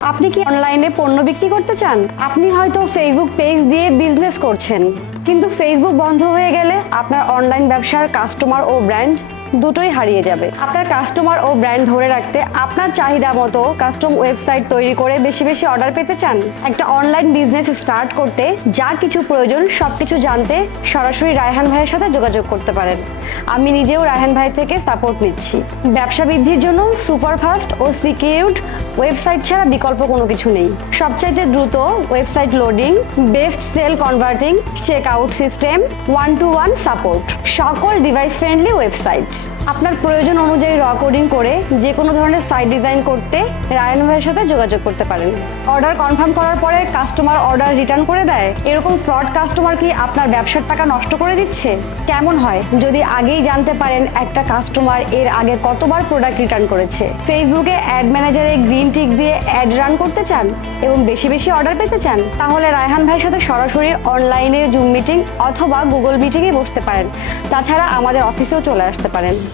আপনি কি অনলাইনে পণ্য বিক্রি করতে চান? আপনি হয়তো ফেসবুক পেজ দিয়ে বিজনেস করছেন, কিন্তু ফেসবুক বন্ধ হয়ে গেলে আপনার অনলাইন ব্যবসার কাস্টমার ও ব্র্যান্ড দুটোই হারিয়ে যাবে। আপনার কাস্টমার ও ব্র্যান্ড ধরে রাখতে আপনার চাহিদা মতো কাস্টম ওয়েবসাইট তৈরি করে বেশি বেশি অর্ডার পেতে চান? একটা অনলাইন বিজনেস স্টার্ট করতে যা কিছু প্রয়োজন সবকিছু জানতে সরাসরি রায়হান ভাইয়ের সাথে যোগাযোগ করতে পারেন। আমি নিজেও রায়হান ভাই থেকে সাপোর্ট নিচ্ছি। ব্যবসা বৃদ্ধির জন্য সুপারফাস্ট ও সিকিউরড ওয়েবসাইট ছাড়া বিকল্প কোনো কিছু নেই। সবচাইতে দ্রুত website loading, best sell converting, check out system, 1-to-1 support, সকল ডিভাইস ফ্রেন্ডলি ওয়েবসাইট। আপনার প্রয়োজন অনুযায়ী র কোডিং করে যে কোনো ধরনের সাইট ডিজাইন করতে রায়হান ভাইয়ের সাথে যোগাযোগ করতে পারেন। অর্ডার কনফার্ম করার পরে কাস্টমার অর্ডার রিটার্ন করে দেয়, এরকম ফ্রড কাস্টমার কি আপনার ব্যবসার টাকা নষ্ট করে দিচ্ছে? কেমন হয় যদি আগেই জানতে পারেন একটা কাস্টমার এর আগে কতবার প্রোডাক্ট রিটার্ন করেছে? ফেসবুকে অ্যাড ম্যানেজারে গ্রিন টিক দিয়ে অ্যাড রান করতে চান এবং বেশি বেশি অর্ডার পেতে চান? তাহলে রায়হান ভাইয়ের সাথে সরাসরি অনলাইনে জুম মিটিং অথবা গুগল মিটিংয়ে বসতে পারেন। তাছাড়া আমাদের অফিসেও চলে আসতে পারেন।